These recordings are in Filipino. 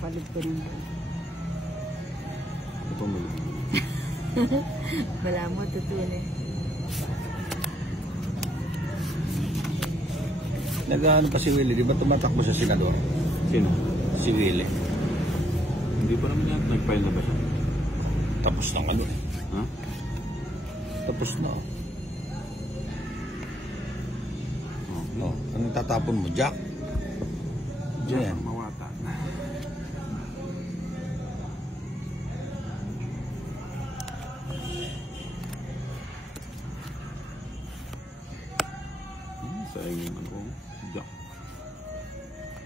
Palit ko ng Ito mo. Wala mo, tutunin. Nag-ano pa si Willie, di ba tumatakbo sa senador? Sino? Si Willie. Hindi pa naman yan. Nag-file na ba siya? Tapos na ano eh. Ha? Tapos na. Okay. Oh, anong tatapon mo? Jack? Diyan, Ayan. mawata. Sayang yung ano, Jack.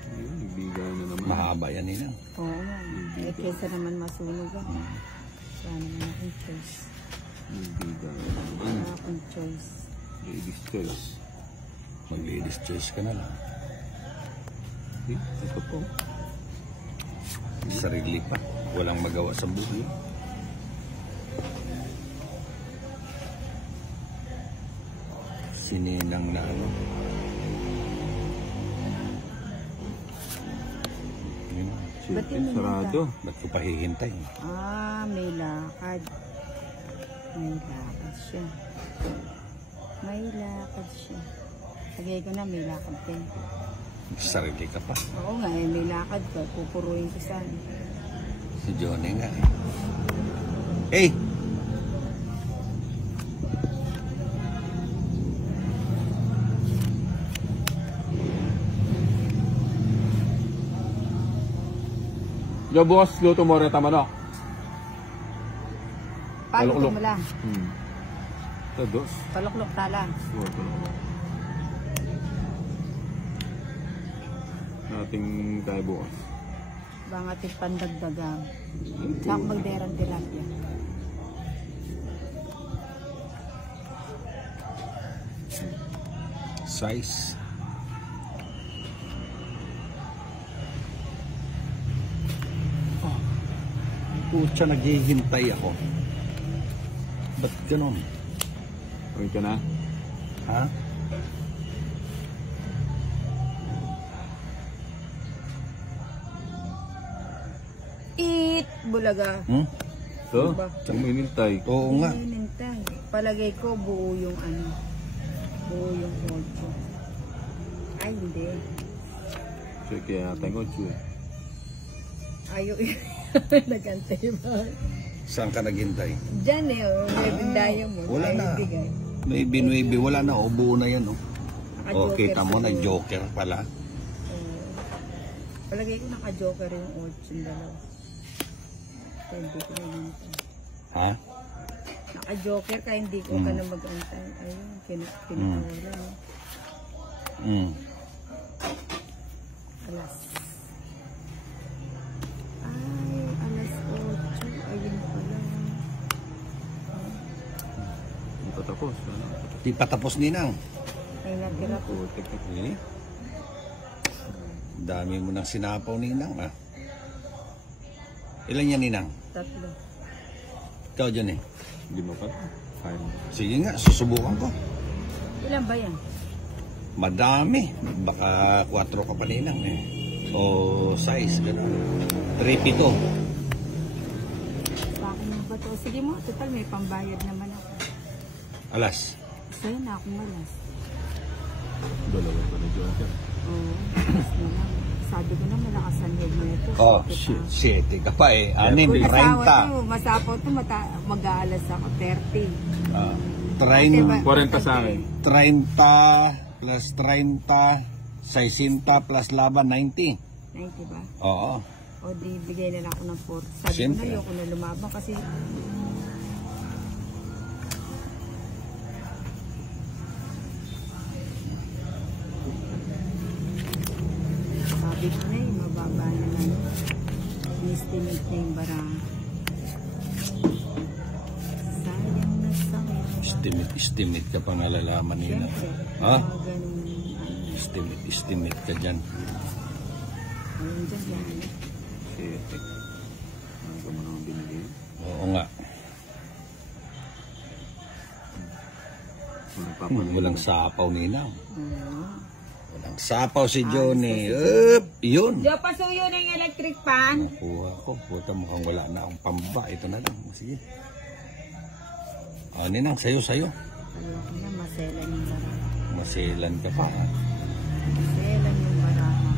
Ayun, nagbigay na naman. Mahaba yan nila. Oo nga. Eh, kesa naman masunog ah. Wala naman akong choice. Nagbigay na naman. Wala akong choice. Ladies' choice. Mag-ladies choice ka na lang. Okay, ito po. Sarili pa. Walang magawa sa buhay. Sininang na ano. Yun. Ba't Siyempre, yun sarado. Ba't ko pahihintay? Ah, may lakad. May lakad siya. May lakad siya. Lagay ko na, may lakad din. Sarili ka pa. Oo nga, eh, may lakad ka. Pupuruin ko saan. Si Johnny nga eh. Hey! Yo, boss, luto mo rin manok. Paluto mo lang. Ito, dos. Paluklok tala. Nating tayo bukas. Bang ating pandagdagang. Saka magderang tilapia. Size. Oh. Pucha, naghihintay ako. Ba't ganun? Okay ka na? Ha? Eat! Bulaga. Hmm? Ito? Diba? Saan mo hinintay? Oo nga. Hinintay. Palagay ko buo yung ano. Buo yung ocho. Ay, hindi. So, kaya tayong 8 eh. Ayaw. Nagantay ba? Saan ka naghintay? Diyan eh, oh, may bindaya mo. Wala Ay, na. bigay. Maybe, wala na. O, buo na yan. Oh. O, Naka-joker kita mo na siguro. joker pala. Palagay ko naka-joker yung ocho yung dalawa. Kaya hindi ko na hinintay. Ha? Naka-joker kaya hindi ko ka na mag-antay. Ayun, kinakawalan. Hmm. Alas. Ay, alas 8. Ayun pala. Hindi pa tapos. Ano? Di pa tapos ninang. Ay, natira po. Putik na. Eh? Dami mo nang sinapaw ninang ah. Ilan yan ninang? 3. Ikaw dyan eh. Hindi mo pa? Kaya mo. Sige nga, susubukan ko. Ilan ba yan? Madami. Baka 4 ka pa ninang eh. O size, gano'n. 3 pito. Sa akin yung ba ito? Sige mo, total may pambayad naman ako. Alas. Sa'yo na akong malas. Dalawa pa na joker. Oo, malas na lang. Sabi ko na malakas ang head mo ito. Oh, shit. 7 ka pa eh. 6, Kung asawa 30. to, masapaw to, mag-aalas ako, 30. 30 40 sa akin. 30 plus 30, 60 plus laban, 90. 90 ba? Oo. O di, bigay na lang ako ng 40. Sabi Siyempre. ko na, ayoko na lumabang kasi sabi ko na mababa na lang. Estimate na yung barang. Sayang na sayang. Estimate ka pang alalaman nila. Siyempre, Ha? mga ganun, ano, Estimate ka dyan. ayun dyan yan. Shit. Ano ka mo naman binili? Oo nga. Ano pa pala? Walang sapaw nila. Oo. Walang sapaw si Johnny. Up! Yun. Diyo, pasuyo na yung electric pan. Nakuha ko. Puta, mukhang wala na akong pamba. Ito na lang. Sige. Ano nang sayo-sayo. Ayoko na, maselan yung baraha. Maselan ka pa. Maselan yung baraha.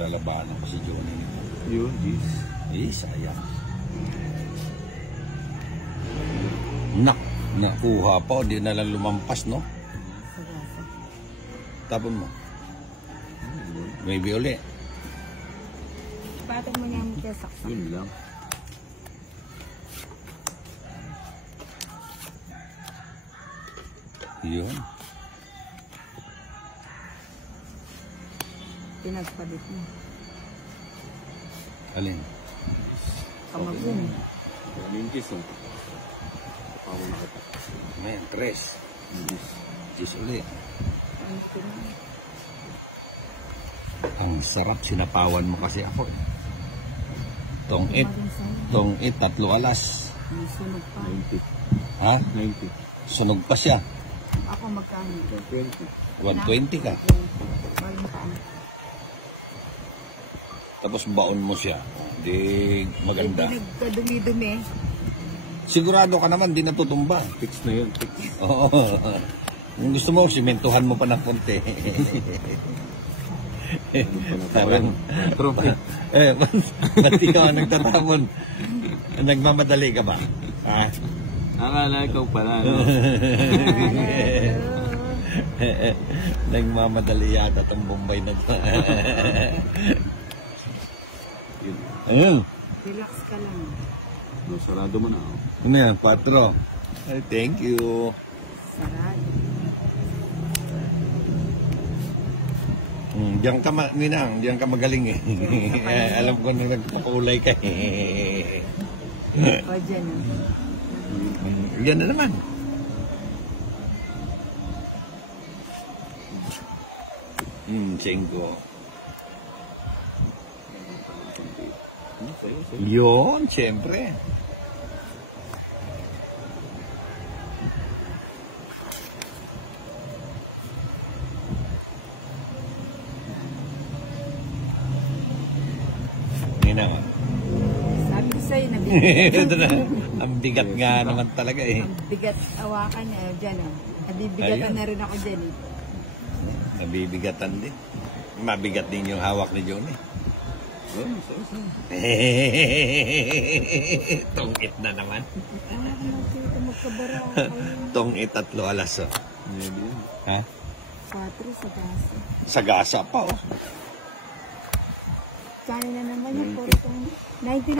Lalabanan ko si Johnny. Yun, jeez. Sayang. Nakuha pa. Di na lang lumampas, no? Sagasa. Tapon mo. Maybe uli. Patag mo niya yung saksak. Yun lang. Yun. Pinagpalit mo. Alin? Kamagin. Mintis, oh. Ako nakita. Ayan, 3. Mintis. 10 uli. Ang pinag. Ang sarap, sinapawan mo kasi ako eh. Tong-it. Tong-it, 3 alas. May sunog pa. 90. Ha? 90. Sunog pa siya. Ako magkano? 20. 120 ka. Walang kaan. Tapos baon mo siya. Di maganda. Hindi nagkadumi-dumi. Sigurado ka naman, di natutumba. Fix na yun. Fix. Oo. Kung gusto mo, simentuhan mo pa ng konti. Parang, Trophy. ba't ikaw ang nagtatapon? Nagmamadali ka ba? Ha? Akala ikaw pala, no? Nagmamadali yata itong Bombay na to. Yun. Ayun. Relax ka lang. No, sarado mo na, oh. Ano yan? 4. Ay, thank you. Sarado. Diyan ka, Ninang, diyan ka magaling eh. Alam ko na nagpakulay ka eh. O, dyan ah. Yan na naman. Singko. Yun, siyempre. Ninang. Sabi ko sa'yo, nabibigat. Ito na. Ang bigat nga naman talaga eh. Ang bigat awakan niya. Dyan ah. Nabibigatan Ayun. na rin ako dyan eh. Nabibigatan din. Mabigat din yung hawak ni Johnny. Oh, so. Tong-it na naman. Nakita magkabara. Tong-it 3 alas. Oh. Maybe yun. Ha? 4 sa gasa. Sa gasa pa oh. Kaya na naman yung 4 19